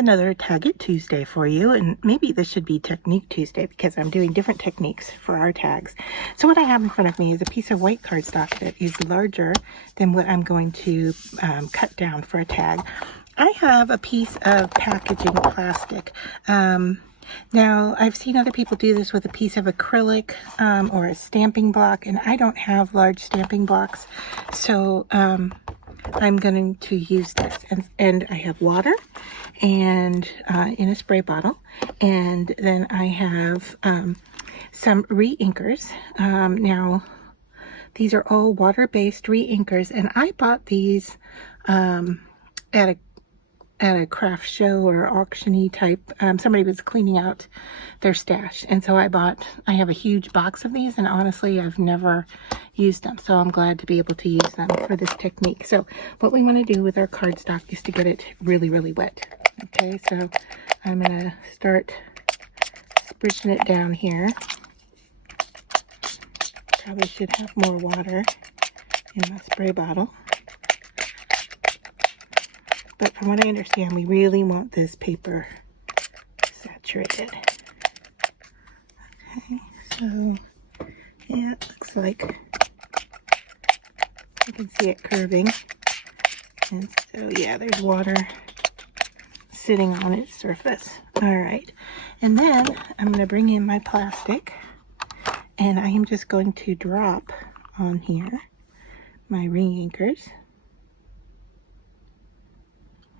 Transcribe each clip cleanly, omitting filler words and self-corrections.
another Tag It Tuesday for you, and maybe this should be Technique Tuesday because I'm doing different techniques for our tags. So what I have in front of me is a piece of white cardstock that is larger than what I'm going to cut down for a tag. I have a piece of packaging plastic. Now, I've seen other people do this with a piece of acrylic or a stamping block, and I don't have large stamping blocks, so I'm going to use this. And I have water and in a spray bottle, and then I have some re-inkers. Now, these are all water-based re-inkers, and I bought these at a craft show or auction-y type. Somebody was cleaning out their stash, and so I have a huge box of these, and honestly I've never used them, so I'm glad to be able to use them for this technique. So what we want to do with our cardstock is to get it really wet. Okay, so I'm going to start spritching it down here. Probably should have more water in my spray bottle. But from what I understand, we really want this paper saturated. Okay, so yeah, it looks like you can see it curving. And so yeah, there's water sitting on its surface. All right, and then I'm going to bring in my plastic, and I am just going to drop on here my re-inkers.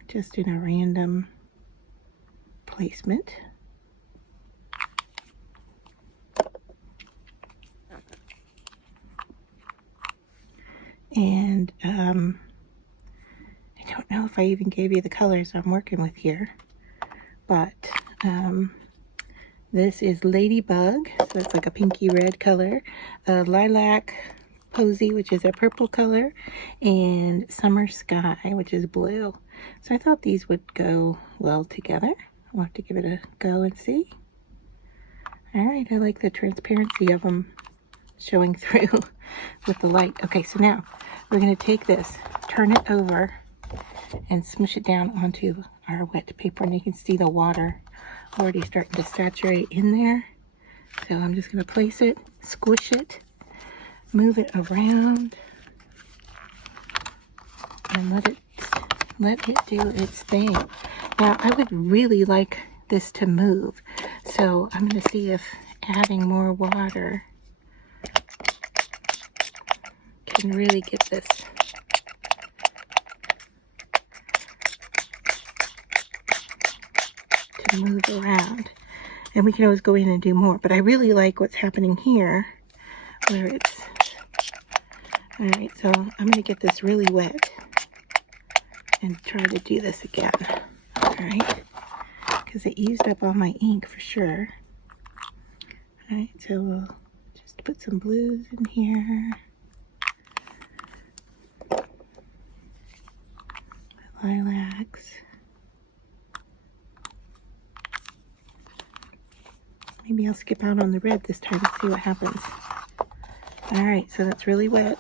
Just in a random placement. And I don't know if I even gave you the colors I'm working with here, but this is Ladybug, so it's like a pinky red color, Lilac Posy, which is a purple color, and Summer Sky, which is blue. So I thought these would go well together. We'll have to give it a go and see. All right, I like the transparency of them showing through with the light. Okay, so now we're going to take this, turn it over, and smush it down onto our wet paper. And you can see the water already starting to saturate in there. So I'm just going to place it, squish it, move it around, and let it do its thing. Now, I would really like this to move, so I'm going to see if adding more water can really get this to move around. And we can always go in and do more, but I really like what's happening here, where it's... All right, so I'm going to get this really wet and try to do this again. All right, because it used up all my ink for sure. All right, so we'll just put some blues in here. Lilacs. Maybe I'll skip out on the red this time and see what happens. All right, so that's really wet.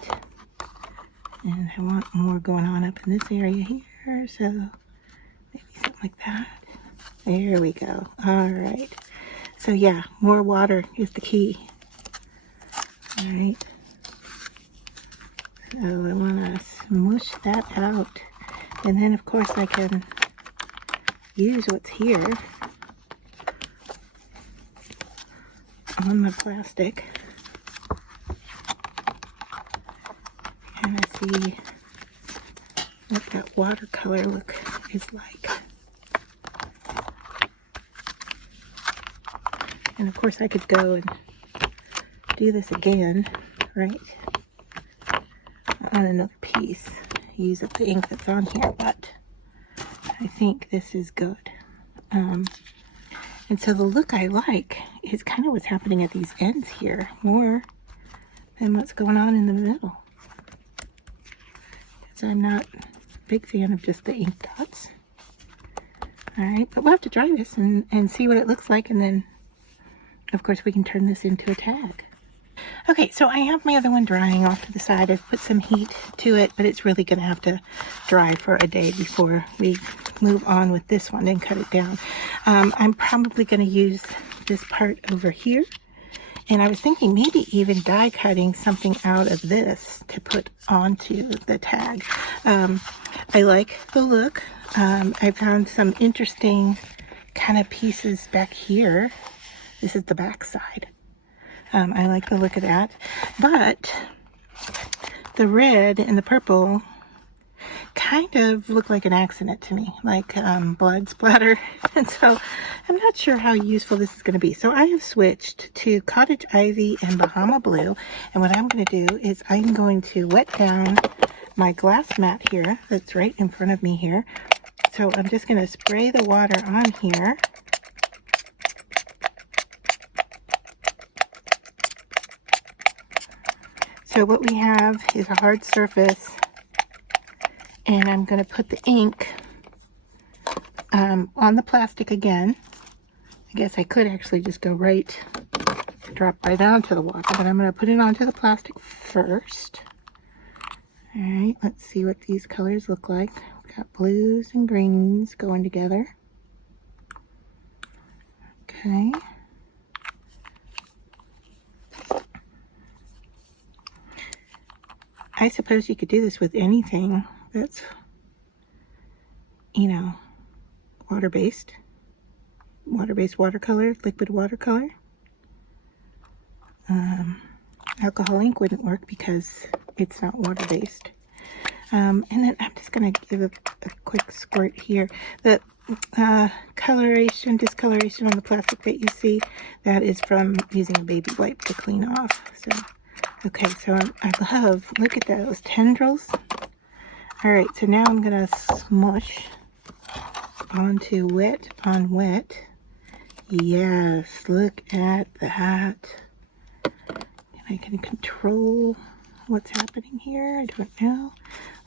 And I want more going on up in this area here, so maybe something like that. There we go. All right. So yeah, more water is the key. All right. So I want to smush that out. And then, of course, I can use what's here on my plastic. Kind of see what that watercolor look is like. And of course I could go and do this again, right? On another piece. Use up the ink that's on here, but I think this is good. And so the look I like is kind of what's happening at these ends here, more than what's going on in the middle. Because I'm not a big fan of just the ink dots. Alright, but we'll have to try this and see what it looks like, and then of course we can turn this into a tag. Okay, so I have my other one drying off to the side. I've put some heat to it, but it's really going to have to dry for a day before we move on with this one and cut it down. I'm probably going to use this part over here. And I was thinking maybe even die cutting something out of this to put onto the tag. I like the look. I found some interesting kind of pieces back here. This is the back side. I like the look of that, but the red and the purple kind of look like an accident to me, like blood splatter, and so I'm not sure how useful this is going to be. So I have switched to Cottage Ivy and Bahama Blue, and what I'm going to do is I'm going to wet down my glass mat here that's right in front of me here. So I'm just going to spray the water on here. So what we have is a hard surface, and I'm going to put the ink on the plastic again. I guess I could actually just go drop right onto the water, but I'm going to put it onto the plastic first. All right, let's see what these colors look like. We've got blues and greens going together. Okay. I suppose you could do this with anything that's, you know, water-based watercolor, liquid watercolor. Alcohol ink wouldn't work because it's not water-based. And then I'm just going to give a quick squirt here. The discoloration on the plastic that you see, that is from using a baby wipe to clean off. So, okay, so I love, look at those tendrils. All right, so now I'm going to smush onto wet on wet. Yes, look at that. And I can control what's happening here. I don't know.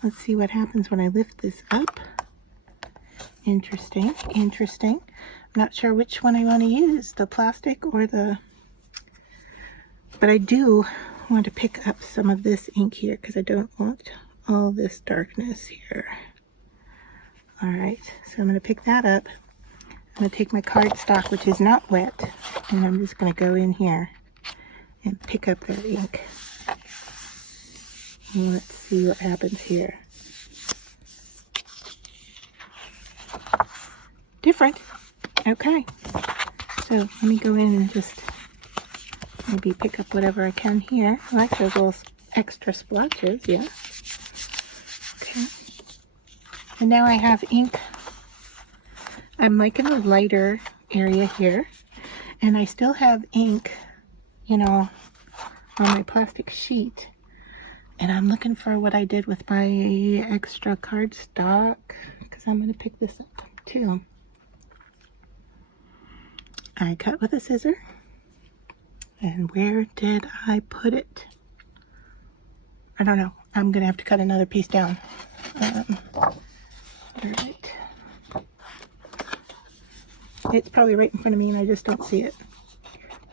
Let's see what happens when I lift this up. Interesting, interesting. I'm not sure which one I want to use, the plastic or the... But I do want to pick up some of this ink here because I don't want all this darkness here. All right, so I'm going to pick that up. I'm going to take my cardstock, which is not wet, and I'm just going to go in here and pick up that ink. And let's see what happens here. Different. Okay. So let me go in and just maybe pick up whatever I can here. I like those little extra splotches, yeah. Okay. And now I have ink. I'm like in the lighter area here, and I still have ink, you know, on my plastic sheet. And I'm looking for what I did with my extra cardstock, because I'm going to pick this up too. I cut with a scissor. And where did I put it? I don't know. I'm going to have to cut another piece down. All right. It's probably right in front of me and I just don't see it.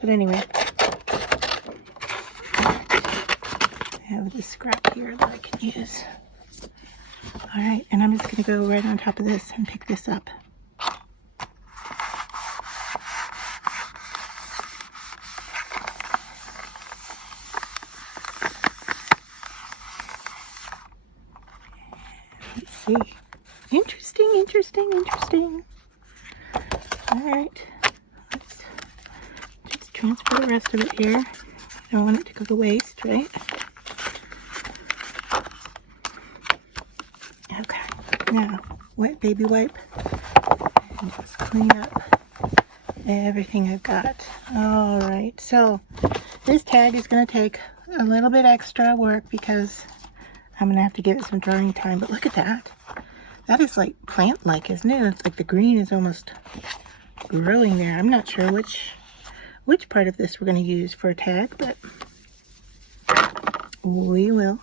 But anyway. I have this scrap here that I can use. All right, and I'm just going to go right on top of this and pick this up. Let's see. Interesting, interesting, interesting. All right, let's just transfer the rest of it here. I don't want it to go to waste, right? Okay, now wet baby wipe and just clean up everything I've got. All right, so this tag is going to take a little bit extra work because I'm going to have to give it some drying time. But look at that. That is like plant-like, isn't it? It's like the green is almost growing there. I'm not sure which part of this we're going to use for a tag, but we will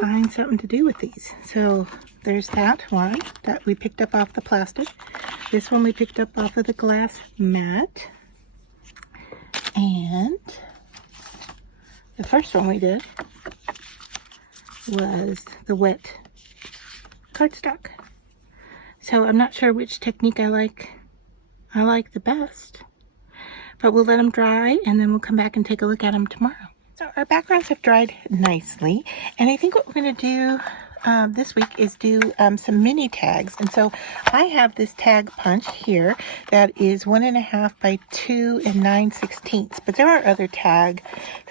find something to do with these. So there's that one that we picked up off the plastic. This one we picked up off of the glass mat. And the first one we did was the wet cardstock. So I'm not sure which technique I like the best. But we'll let them dry, and then we'll come back and take a look at them tomorrow. So our backgrounds have dried nicely, and I think what we're going to do this week is do some mini tags. And so I have this tag punch here that is 1.5 by 2 9/16. But there are other tag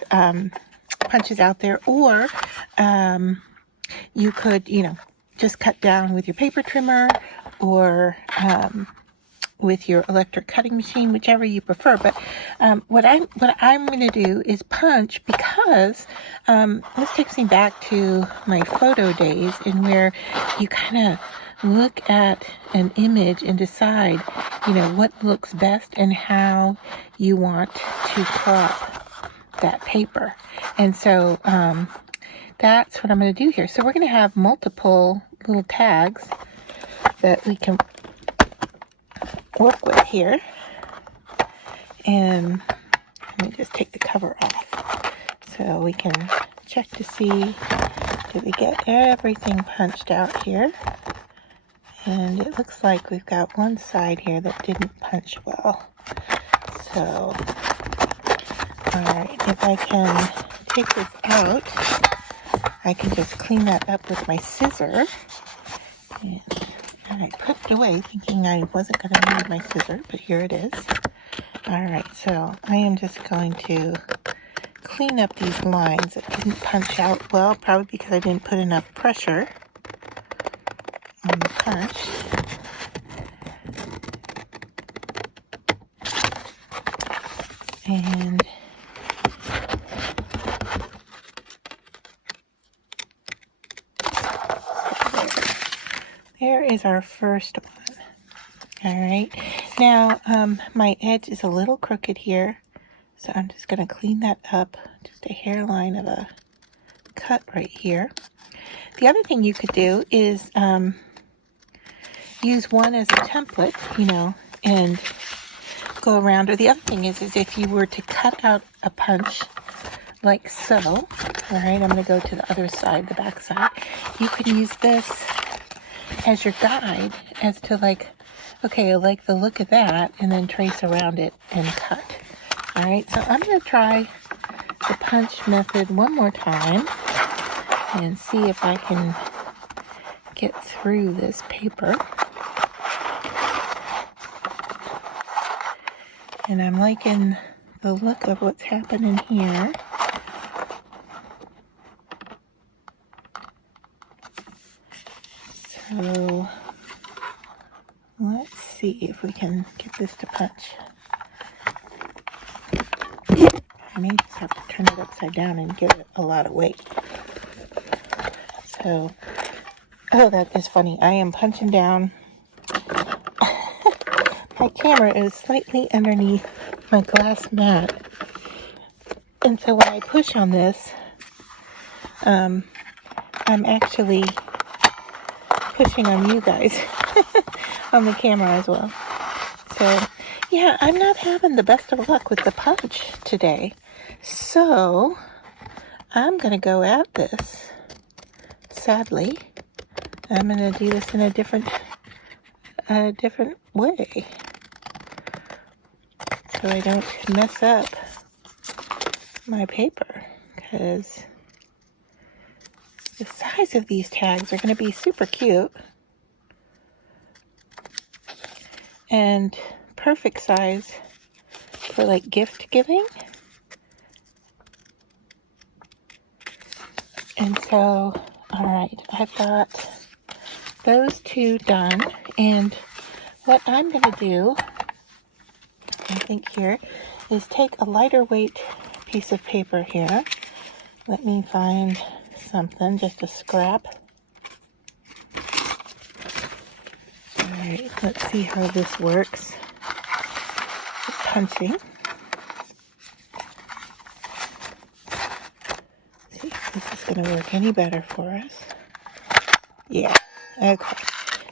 punches out there, or you could, just cut down with your paper trimmer, or with your electric cutting machine, whichever you prefer. But what I'm going to do is punch, because this takes me back to my photo days, in where you kind of look at an image and decide, what looks best and how you want to crop that paper. And so that's what I'm going to do here. So we're going to have multiple little tags that we can work with here. And let me just take the cover off so we can check to see, did we get everything punched out here? And it looks like we've got one side here that didn't punch well. So, alright, if I can take this out, I can just clean that up with my scissor. And I put it away thinking I wasn't going to need my scissor, but here it is. Alright, so I am just going to clean up these lines that didn't punch out well, probably because I didn't put enough pressure on the punch. And there is our first one. Alright, now my edge is a little crooked here, so I'm just going to clean that up. Just a hairline of a cut right here. The other thing you could do is use one as a template, and go around. Or the other thing is if you were to cut out a punch like so, alright, I'm going to go to the other side, the back side. You could use this as your guide as to okay, I like the look of that, and then trace around it and cut. Alright, so I'm going to try the punch method one more time and see if I can get through this paper. And I'm liking the look of what's happening here. So let's see if we can get this to punch. I may just have to turn it upside down and give it a lot of weight. So, oh, that is funny. I am punching down. My camera is slightly underneath my glass mat. And so when I push on this, I'm actually pushing on you guys on the camera as well. So yeah, I'm not having the best of luck with the punch today. So I'm going to go at this. Sadly, I'm going to do this in a different way, so I don't mess up my paper, because the size of these tags are going to be super cute and perfect size for gift giving. And so, alright, I've got those two done, and what I'm going to do, I think here, is take a lighter weight piece of paper here. Let me find something, just a scrap. Alright, let's see how this works. Just punching. See if this is going to work any better for us. Yeah, okay.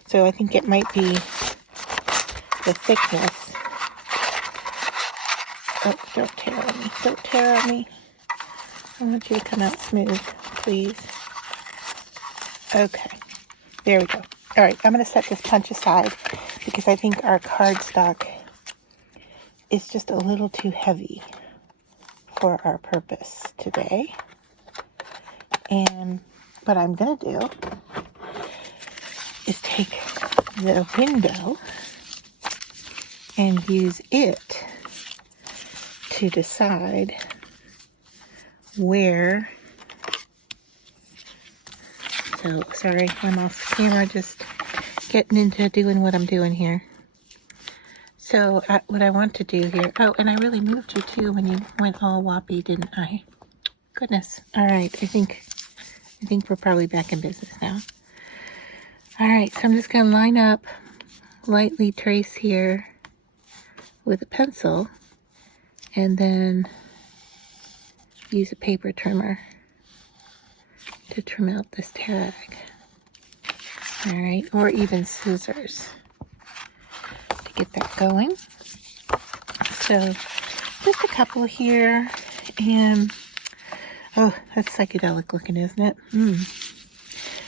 So I think it might be the thickness. Oh, don't tear on me. Don't tear on me. I want you to come out smooth, please. Okay, there we go. All right, I'm going to set this punch aside because I think our cardstock is just a little too heavy for our purpose today. And what I'm going to do is take the window and use it to decide where. So, sorry, I'm off camera, just getting into doing what I'm doing here. So, what I want to do here, oh, and I really moved you too when you went all whoppy, didn't I? Goodness. All right, I think we're probably back in business now. All right, so I'm just going to line up, lightly trace here with a pencil, and then use a paper trimmer to trim out this tag. All right, or even scissors to get that going. So just a couple here, and oh, that's psychedelic looking, isn't it?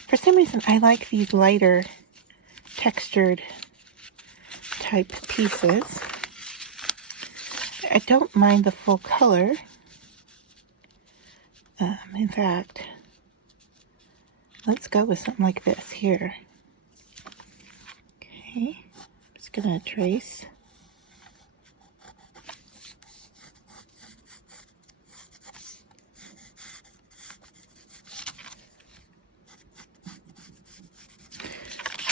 For some reason, I like these lighter textured type pieces. I don't mind the full color. In fact, let's go with something like this here. Okay, I'm just gonna trace.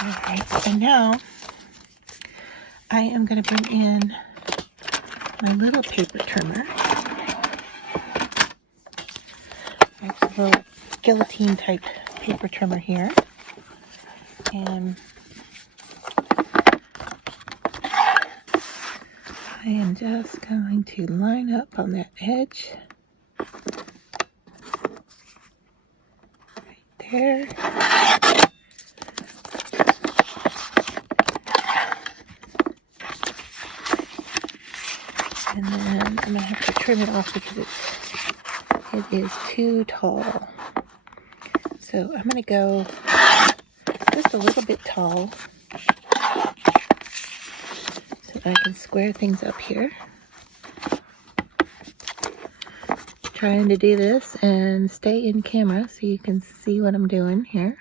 All right, and now I am gonna bring in my little paper trimmer. A little guillotine type paper trimmer here, and I am just going to line up on that edge right there. And then I'm going to have to trim it off because it is too tall. So I'm going to go just a little bit tall so that I can square things up here. Trying to do this and stay in camera so you can see what I'm doing here.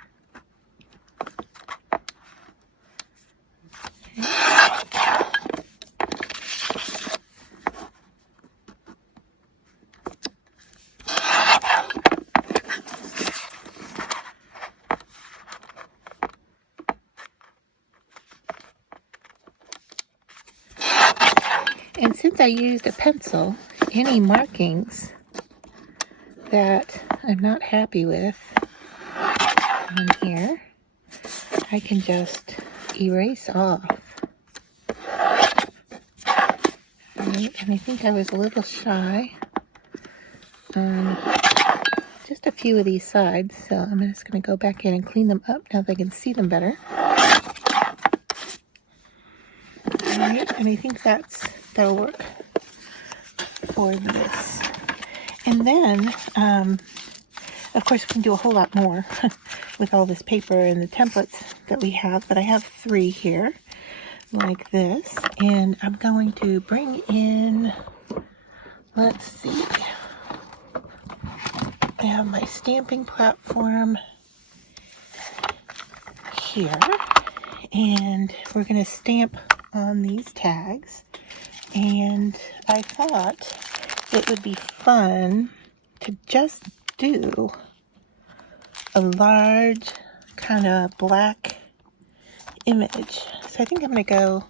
And since I used a pencil, any markings that I'm not happy with on here, I can just erase off. Right, and I think I was a little shy on just a few of these sides, so I'm just going to go back in and clean them up now that I can see them better. Alright, and I think that'll work for this. And then, of course, we can do a whole lot more with all this paper and the templates that we have, but I have 3 here, like this, and I'm going to bring in, let's see, I have my stamping platform here, and we're going to stamp on these tags, and I thought it would be fun to just do a large kind of black image. So I think I'm going to go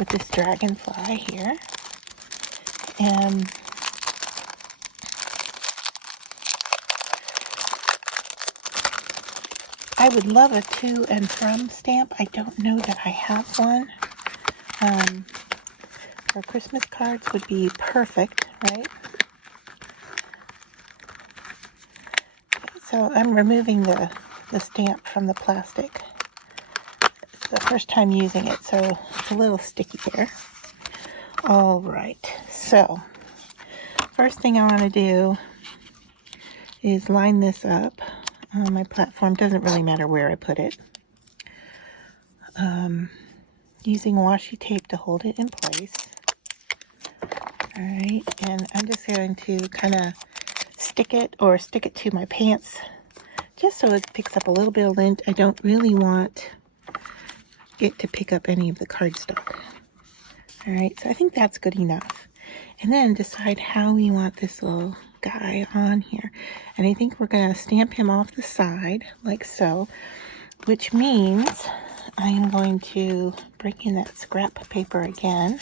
with this dragonfly here, and I would love a to and from stamp. I don't know that I have one. For Christmas cards would be perfect, right? So I'm removing the stamp from the plastic. It's the first time using it, so it's a little sticky there. All right, so first thing I want to do is line this up on my platform. Doesn't really matter where I put it. Using washi tape to hold it in place. All right, and I'm just going to kind of stick it to my pants just so it picks up a little bit of lint. I don't really want it to pick up any of the cardstock. All right, so I think that's good enough. And then decide how we want this little guy on here. And I think we're going to stamp him off the side like so, which means I am going to bring in that scrap paper again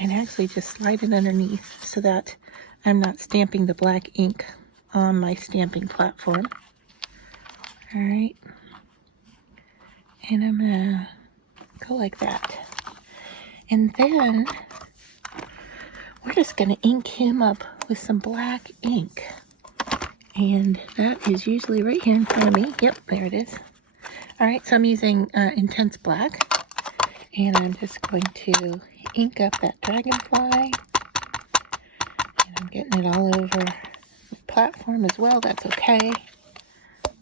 and actually just slide it underneath so that I'm not stamping the black ink on my stamping platform. All right. And I'm gonna go like that. And then we're just gonna ink him up with some black ink. And that is usually right here in front of me. Yep, there it is. All right, so I'm using Intense Black. And I'm just going to ink up that dragonfly. And I'm getting it all over the platform as well. That's okay.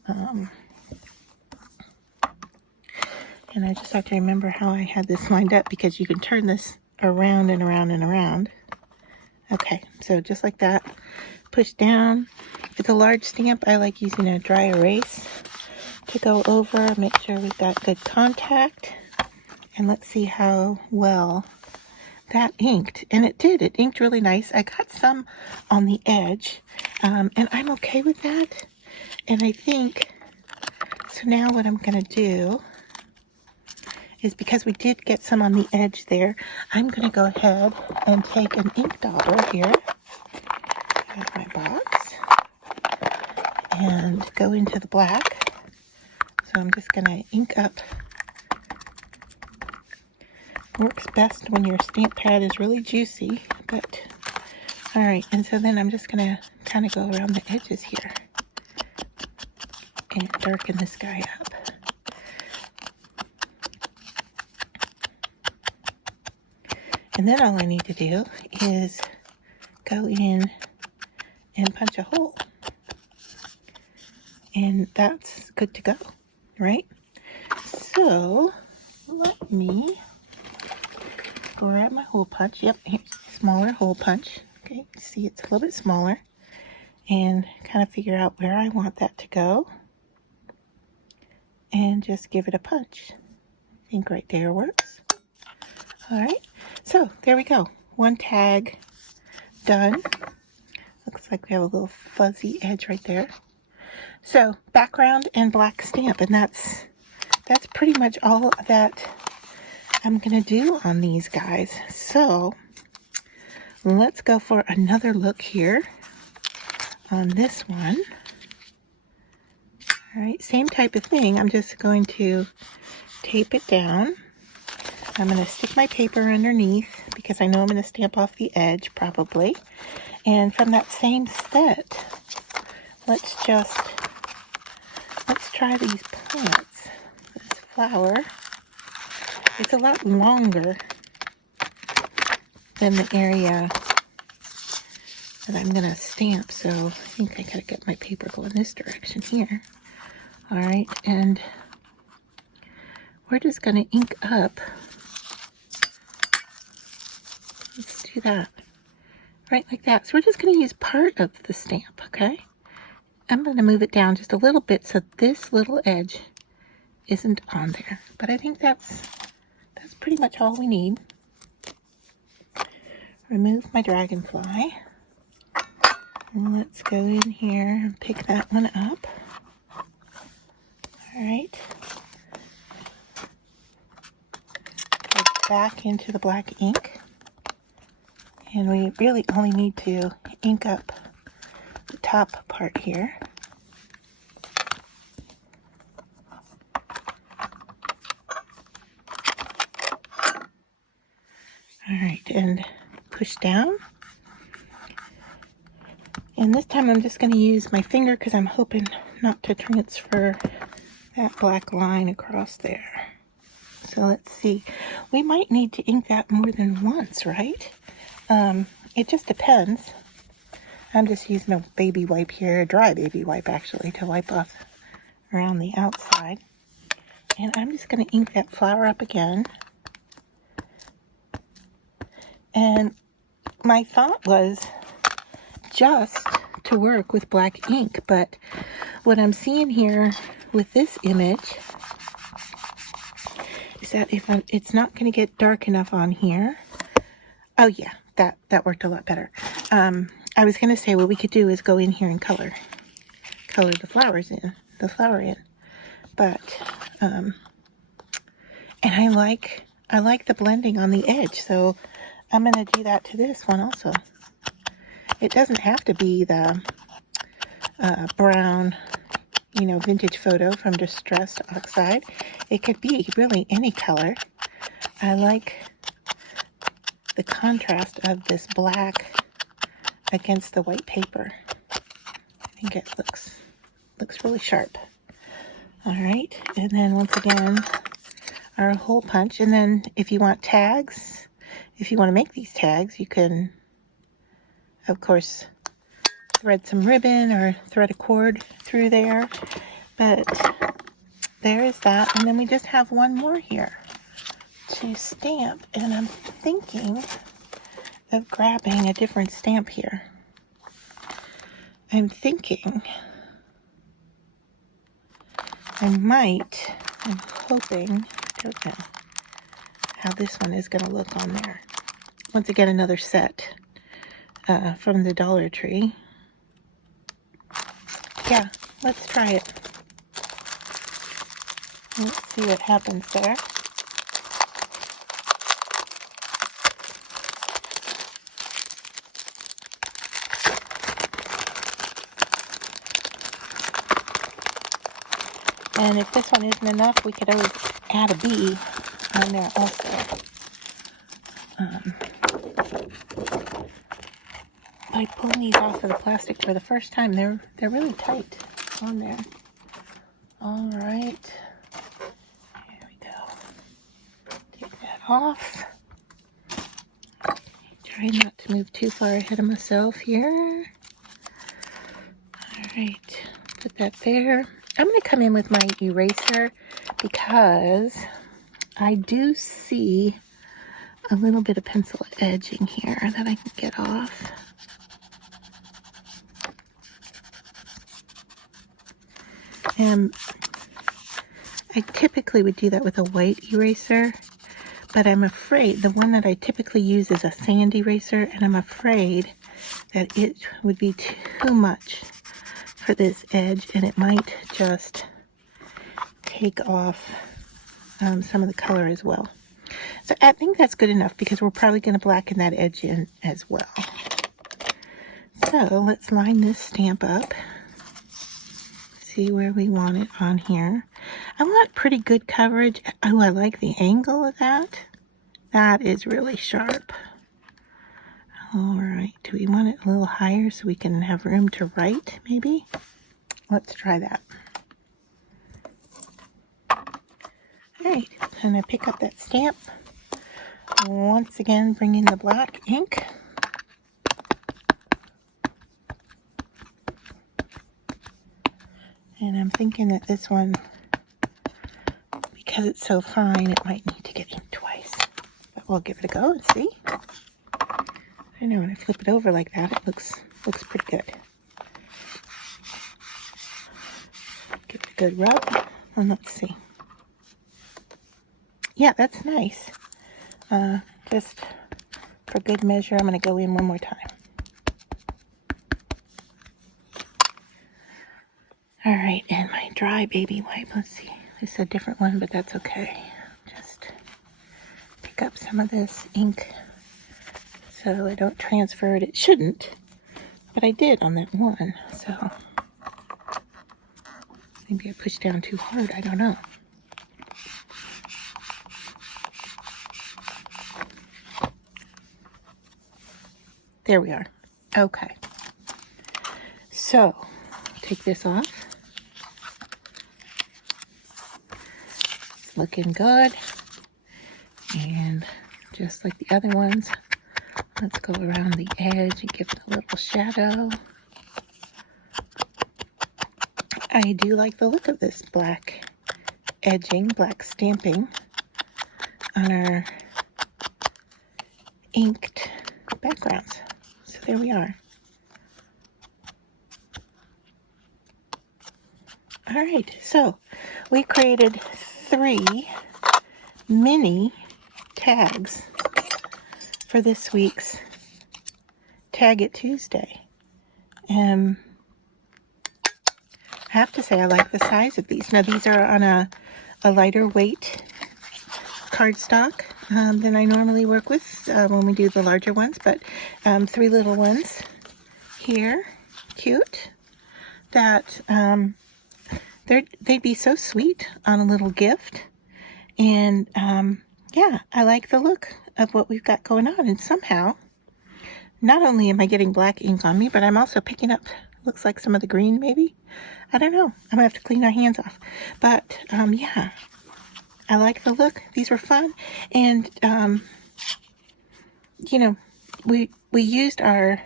And I just have to remember how I had this lined up because you can turn this around and around and around. Okay, so just like that. Push down. If it's a large stamp, I like using a dry erase to go over, make sure we've got good contact. And let's see how well that inked. And it did. It inked really nice. I got some on the edge, and I'm okay with that. And I think, so now what I'm going to do is, because we did get some on the edge there, I'm going to go ahead and take an ink dauber here out of my box and go into the black. So I'm just going to ink up. Works best when your stamp pad is really juicy, but all right. And so then I'm just going to kind of go around the edges here and darken this guy up. And then all I need to do is go in and punch a hole. And that's good to go, right? So let me grab my hole punch. Yep, here's a smaller hole punch. Okay, see it's a little bit smaller. And kind of figure out where I want that to go. And just give it a punch. I think right there works. All right, so there we go. One tag done. Looks like we have a little fuzzy edge right there. So background and black stamp, and that's pretty much all that I'm gonna do on these guys. So let's go for another look here on this one. All right, same type of thing. I'm just going to tape it down. I'm going to stick my paper underneath because I know I'm going to stamp off the edge probably. And from that same set, let's try these plants. This flower, it's a lot longer than the area that I'm going to stamp. So I think I got to get my paper going this direction here. All right, and we're just going to ink up. Let's do that. Right like that. So we're just going to use part of the stamp, okay? I'm going to move it down just a little bit so this little edge isn't on there. But I think that's pretty much all we need. Remove my dragonfly. And let's go in here and pick that one up. All right. Go back into the black ink. And we really only need to ink up the top part here. All right, and push down. And this time I'm just going to use my finger because I'm hoping not to transfer that black line across there. So let's see. We might need to ink that more than once, right? It just depends. I'm just using a baby wipe here, a dry baby wipe actually, to wipe off around the outside. And I'm just going to ink that flower up again. And my thought was just to work with black ink, but what I'm seeing here with this image is that if it's not going to get dark enough on here. Oh yeah, that worked a lot better. I was going to say what we could do is go in here and color the flower in. But and I like the blending on the edge, so I'm going to do that to this one also. It doesn't have to be the brown, vintage photo from Distressed Oxide. It could be really any color. I like the contrast of this black against the white paper. I think it looks really sharp. All right, and then once again, our hole punch. And then if you want tags, if you want to make these tags, you can, of course, thread some ribbon or thread a cord through there. But there is that. And then we just have one more here to stamp. And I'm thinking of grabbing a different stamp here. I'm hoping I don't know how this one is going to look on there. Once again, another set from the Dollar Tree. Yeah, let's try it. Let's see what happens there. And if this one isn't enough, we could always add a bee on there also. By pulling these off of the plastic for the first time, they're really tight on there. All right, here we go. Take that off. Try not to move too far ahead of myself here. All right, put that there. I'm going to come in with my eraser because I do see a little bit of pencil edging here that I can get off. And I typically would do that with a white eraser, but I'm afraid the one that I typically use is a sand eraser, and I'm afraid that it would be too much for this edge, and it might just take off some of the color as well. So I think that's good enough because we're probably going to blacken that edge in as well. So let's line this stamp up. See where we want it on here. I want pretty good coverage. Oh, I like the angle of that. That is really sharp. All right, do we want it a little higher so we can have room to write, maybe? Let's try that. All right, and I pick up that stamp. Once again, bring in the black ink. And I'm thinking that this one, because it's so fine, it might need to get inked twice. But we'll give it a go and see. I know when I flip it over like that, it looks pretty good. Give it a good rub, and let's see. Yeah, that's nice. Just for good measure, I'm going to go in one more time. All right, and my dry baby wipe. Let's see. This is a different one, but that's okay. Just pick up some of this ink so I don't transfer it. It shouldn't, but I did on that one. So maybe I pushed down too hard. I don't know. There we are. Okay. So take this off. It's looking good. And just like the other ones, Let's go around the edge and give it a little shadow. I do like the look of this black edging, black stamping on our inked backgrounds. So there we are. All right, so we created 3 mini tags for this week's Tag It Tuesday. I have to say I like the size of these. Now these are on a lighter weight cardstock than I normally work with when we do the larger ones, but 3 little ones here, cute, that they'd be so sweet on a little gift. And yeah, I like the look of what we've got going on. And somehow, not only am I getting black ink on me, but I'm also picking up, looks like some of the green maybe. I don't know. I'm gonna have to clean our hands off. But yeah, I like the look. These were fun. And you know, we used our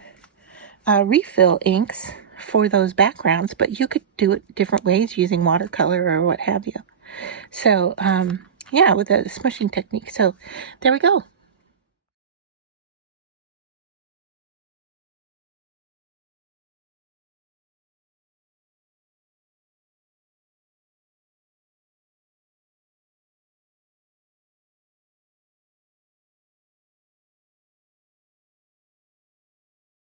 refill inks for those backgrounds, but you could do it different ways using watercolor or what have you. So yeah, with a smushing technique. So there we go.